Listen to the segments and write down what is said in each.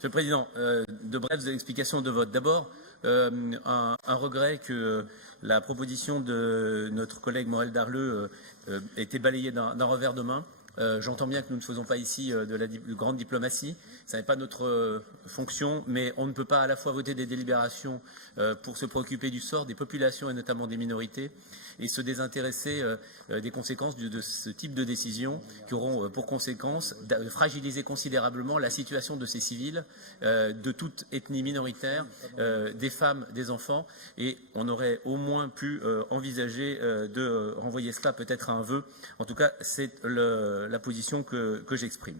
Monsieur le Président, de brèves explications de vote. D'abord, un regret que la proposition de notre collègue Morel Darleux ait été balayée d'un revers de main. J'entends bien que nous ne faisons pas ici de la grande diplomatie, ce n'est pas notre fonction, mais on ne peut pas à la fois voter des délibérations pour se préoccuper du sort des populations et notamment des minorités et se désintéresser des conséquences de ce type de décisions qui auront pour conséquence de fragiliser considérablement la situation de ces civils, de toute ethnie minoritaire, des femmes, des enfants, et on aurait au moins pu envisager de renvoyer cela peut-être à un vœu. En tout cas, c'est la position que j'exprime.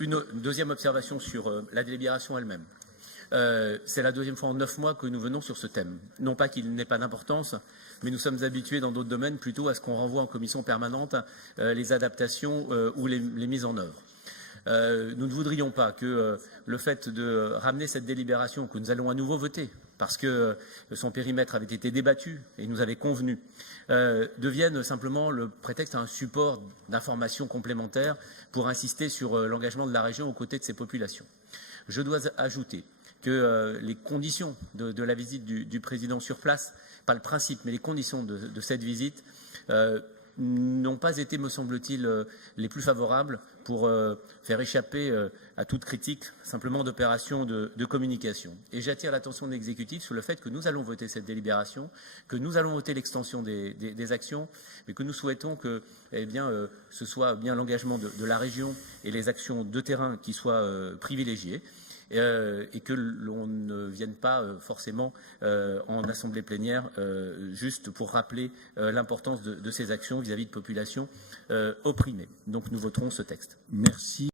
Une deuxième observation sur la délibération elle-même. C'est la deuxième fois en 9 mois que nous venons sur ce thème. Non pas qu'il n'ait pas d'importance, mais nous sommes habitués dans d'autres domaines plutôt à ce qu'on renvoie en commission permanente les adaptations ou les mises en œuvre. Nous ne voudrions pas que le fait de ramener cette délibération que nous allons à nouveau voter, parce que son périmètre avait été débattu et nous avait convenu, devienne simplement le prétexte à un support d'information complémentaire pour insister sur l'engagement de la région aux côtés de ces populations. Je dois ajouter que les conditions de la visite du président sur place, pas le principe, mais les conditions de cette visite, n'ont pas été, me semble-t-il, les plus favorables pour faire échapper à toute critique simplement d'opérations de communication. Et j'attire l'attention de l'exécutif sur le fait que nous allons voter cette délibération, que nous allons voter l'extension des actions, mais que nous souhaitons que ce soit bien l'engagement de la région et les actions de terrain qui soient privilégiées. Et que l'on ne vienne pas forcément en assemblée plénière juste pour rappeler l'importance de ces actions vis-à-vis de populations opprimées. Donc nous voterons ce texte. Merci.